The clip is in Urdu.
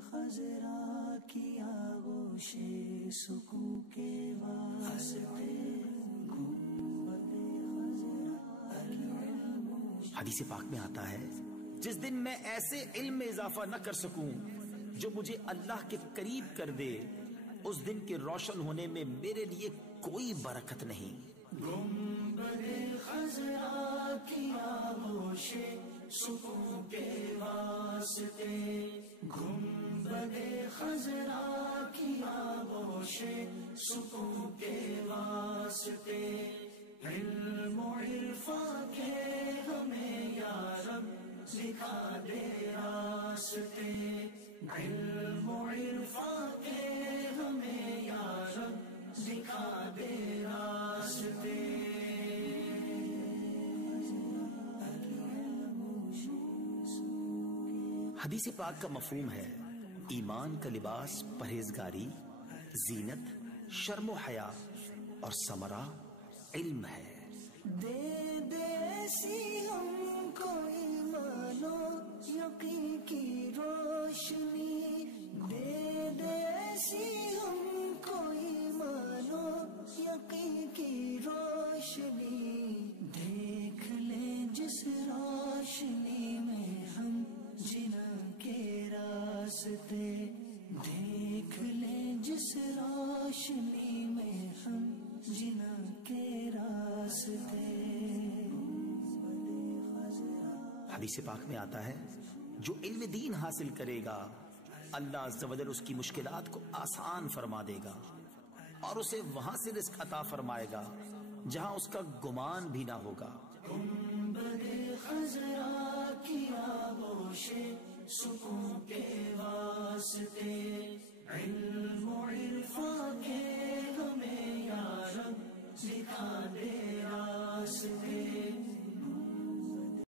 خضرا کی آغوش سکون کے واسطے حدیث پاک میں آتا ہے جس دن میں ایسے علم میں اضافہ نہ کر سکوں جو مجھے اللہ کے قریب کر دے، اس دن کے روشن ہونے میں میرے لیے کوئی برکت نہیں۔ گنبد خضرا کی آغوش سکون کے واسطے، گنبد خضرا کی آغوش سکون کے واسطے، علم و عرفان کے ہمیں یا رب دکھا دے راستے، علم و عرفان کے ہمیں یا رب دکھا دے راستے۔ حدیث پاک کا مفہوم ہے ایمان کا لباس پرہیزگاری، زینت، شرم و حیا اور ثمرہ علم ہے۔ دے دے ایسی ہم کو ایمان و یقین کی روشنی، دے دے ایسی ہم کو ایمان و یقین کی روشنی، دیکھ لیں جس روشنی میں ہم جنا کے راستے، دیکھ لیں جس روشنی میں ہم جنا کے راستے۔ حدیث پاک میں آتا ہے جو علم دین حاصل کرے گا اللہ عز و جل اس کی مشکلات کو آسان فرما دے گا اور اسے وہاں سے رزق عطا فرمائے گا جہاں اس کا گمان بھی نہ ہوگا۔ گنبد خضرا کی آغوش سکون کے واسطے، علم و عرفان